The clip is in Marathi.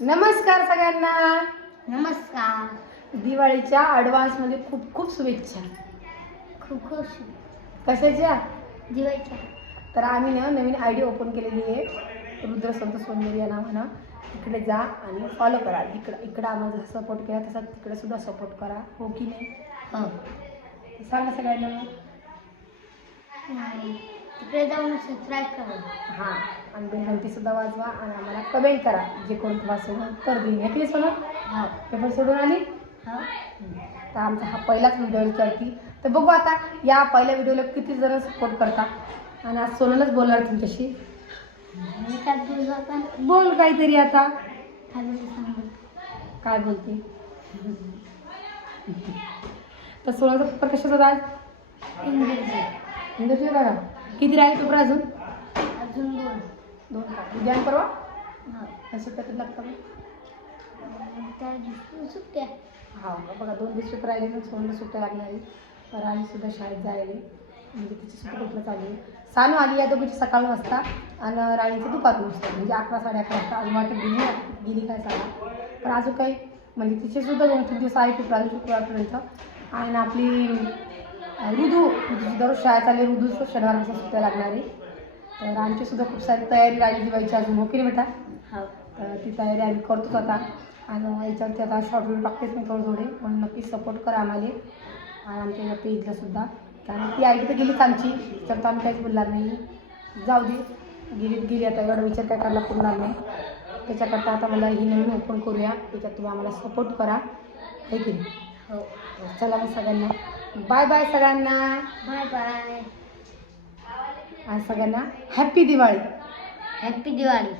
नमस्कार सगळ्यांना. नमस्कार. दिवाळीच्या ॲडव्हान्स मध्ये खूप खूप शुभेच्छा. खूप खुश कशाच्या? दिवाळीच्या. तर आम्ही ना नवीन आयडी ओपन केलेली आहे, रुद्र संतोष वनमेरी या नावानं. तिकडे जा आणि फॉलो करा. इकडं आम्हाला जसं सपोर्ट केला तसा तिकडे सुद्धा सपोर्ट करा, हो की नाही? हो. सांगा सगळ्यांना. तिकडे जाऊन सबस्क्राईब करा. हां, आणि बेल सुद्धा वाजवा आणि आम्हाला कमेंट करा, जे कोण वाचून उत्तर देईन. ऐकलीस म्हणून हो. पेपर सोडून आली. हो. तर आमचा हा पहिलाच व्हिडिओ विचारती. तर बघू आता या पहिल्या व्हिडिओला किती जण सपोर्ट करतात. आणि आज सोनलच बोलणार तुमच्याशी. मी काय बोललो आपण? बोल काहीतरी आता. काय बोलते सांग. काय बोलते? तर सोनलचा पेपर कशाचा होता आज? इंग्रजी. इंग्लिश होता का? किती राहिले पेपर अजून? अजून दोन का? उद्या आणि परवा हो. सुट्ट्यात लागतं का? त्या दिवशी सुट्ट्या. हा बघा, 2 दिवस पेपर राहिले ना. सोनला सुट्ट्या लागणारी. राणीसुद्धा शाळेत जायला, म्हणजे तिची सुट्टी कुठलं चालू आहे. सानू आली या दोघीची सकाळ वाजता आणि राणीची दुपारून वाजता, म्हणजे 11 साडे 11 वाजता. अजून वाटत गेली काय सांगा. पण अजून काही म्हणजे तिचेसुद्धा 2-3 दिवस आहे पेपर अजून शुक्रवारपर्यंत. आणि आपली ऋतूची दररोज शाळा चालली. ऋतू शनिवारपासून सुट्ट्या लागणार आहे. तर आमचीसुद्धा खूप सारी तयारी राहिली दिवाळीची अजून, हो की नाही बेटा? हो. तर ती तयारी आम्ही करतोच आता. आणि याच्यावरती आता शॉर्ट व्हिडिओ टाकतेच मी थोडे, म्हणून नक्की सपोर्ट करा आम्हाला आणि आमच्या या पेजला सुद्धा. कारण ती आयडी तर गेलीच आमची, तर आम्ही काहीच बोलणार नाही. जाऊ दे, गेली आता. एवढा विचार काय करायला पुरणार नाही. त्याच्याकरता आता मला ही नवीन ओपन करूया. त्याच्यात तुम्ही आम्हाला सपोर्ट करा, हे की नाही? हो. चला मग सगळ्यांना बाय बाय. सगळ्यांना बाय बाय. आणि सगळ्यांना हॅप्पी दिवाळी. हॅपी दिवाळी.